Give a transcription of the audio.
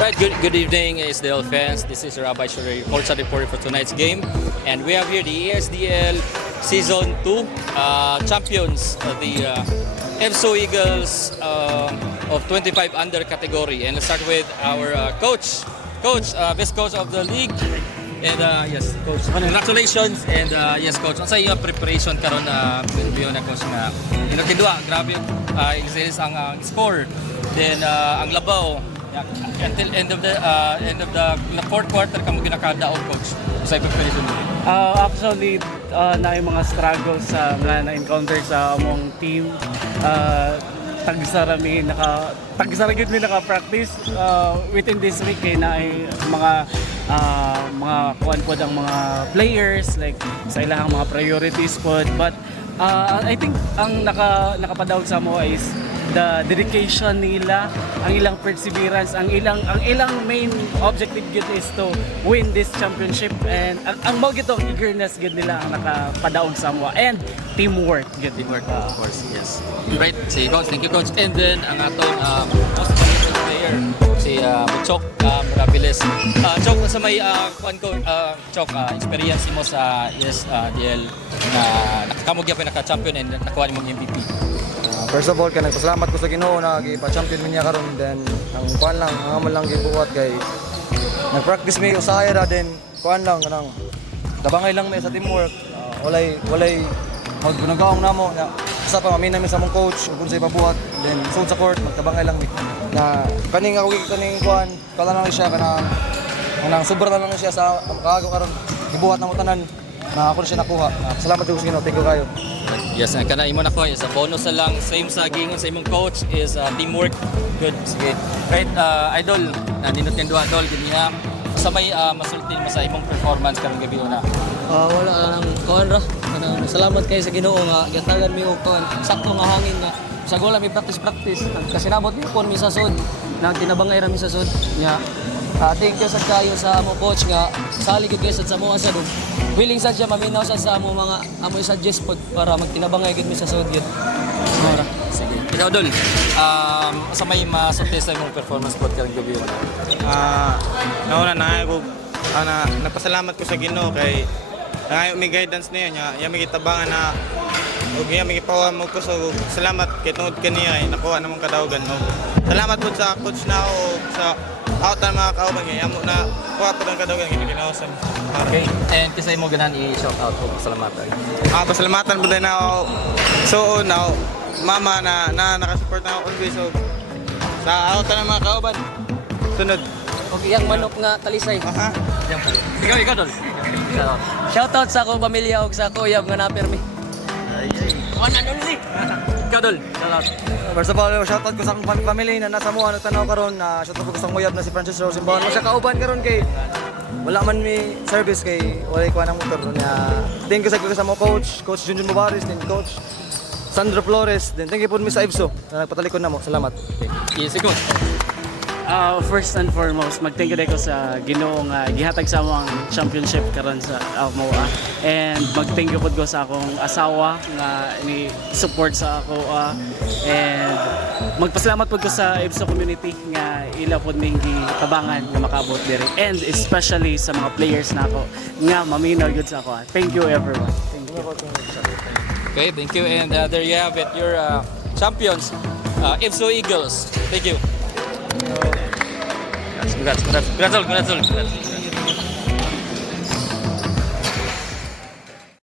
Right, good evening, ASDL fans. This is Rabbi Shuri, Morsa reporter for tonight's game. And we have here the ASDL Season 2 champions, the EFSO Eagles of 25 under category. And let's start with our coach, best coach of the league. And yes, coach, congratulations. And yes, coach, sa iyong preparation karon na biyo na coach na kinudua, grabe excellence ang score. Then ang labaw, yeah, until end of the fourth quarter kamo ginakadaog coach sa preparation mo. Actually, na yung mga struggles sa mga na-encounter sa among team. Tagsara gid mi naka-practice within this week kay na ay mga kuan pod ang mga players like sa ilahang mga priorities pod, but I think ang nakapadawag sa mo is the dedication nila, ang ilang perseverance, ang ilang main objective gid is to win this championship, and ang mao gito eagerness gid nila ang nakapadaog sa mo, and teamwork gid. Teamwork, of course, yes. Right, si coach, thank you coach. And then ang atong most valuable player si Chok Marabiles. Chok, sa may kuan ko Chok, experience mo sa ESDL na nakamugya pa naka-champion and nakuha mo ng MVP. First of all, nagpasalamat ko sa Ginoo na gipa-champion niya karon, then ang kuan lang, ang amal lang gibuhat kay nag-practice mi usahay ra, then kuan lang kanang tabangay lang mi sa teamwork. Walay maggunagaong namo na sa pa mamina mi sa mong coach kung sa ipabuhat, then sud sa court magtabangay lang mi na kaning kuan kala lang siya kanang sobra lang siya sa kaago karon gibuhat na mo tanan na ako siya nakuha. Salamat ko sa Ginoo, thank you kayo. Yes, kana imo na ko is a bonus na lang, same sa gingon sa imong coach is teamwork. Good, sige. Right, idol, nindot kan duha idol ganiya. Sa may masulti mo sa imong performance karong gabi una. Wala nang kuan ra. Salamat kay sa Ginoo nga gatagan mi og kuan sakto nga hangin nga sa gola mi practice kasi nabot mi kon mi sa sud. Nagtinabangay ra mi sa sud. Nya thank you sa kayo sa amo coach nga sali gid sa mo sa dog. Willing sad siya maminaw sa amo mga amo suggest pod para magtinabangay gid mi sa sud gid. Mara. Sige. Ikaw dol, sa may masulti sa imong performance pod karong gabi una. Nauna na ako nagpasalamat ko sa Ginoo kay nangayo mi guidance niya nya mi gitabangan na ug iya mi gipawa mo ko, so salamat kay tungod kaniya ay nakuha namong kadawgan no. Salamat po sa coach na ako sa outan mga kauban kay amo na kuha po ang kadawgan ginawasan. Okay. And kisa imo ganan i-shout out og pasalamatan. Pasalamatan po din ako so now mama na nakasupport na ako always, so sa outan ng mga kauban sunod Og iyang manok nga talisay. Ikaw dol. Shoutout sa akong pamilya og sa kuyab nga napermi. Ikaw dol. Shoutout. First of all, shoutout ko sa akong family na nasa mo, nagtanaw karon, na shoutout ko sa nguyab na si Francis Rosenbaum. Siya kauban karon kay wala man mi service kay walay kuha ng motor niya. Thank you sa mo coach Junjun Mubaris, then coach Sandro Flores, then thank you po mi sa IBSO na nagpatalikod namo. Salamat. Yes, coach. First and foremost, mag-thank you ko sa Ginoo nga gihatag sa mo ang championship karon sa MOA, and mag-thank you pod ko sa akong asawa nga ni support sa ako, and magpasalamat pod ko sa EBSO community nga ila pod ning gitabangan nga makaabot diri, and especially sa mga players na ako nga maminaw gyud sa ako. Thank you everyone. Thank you. Okay, thank you. And there you have it, your champions, EFSO Eagles. Thank you. Congrats.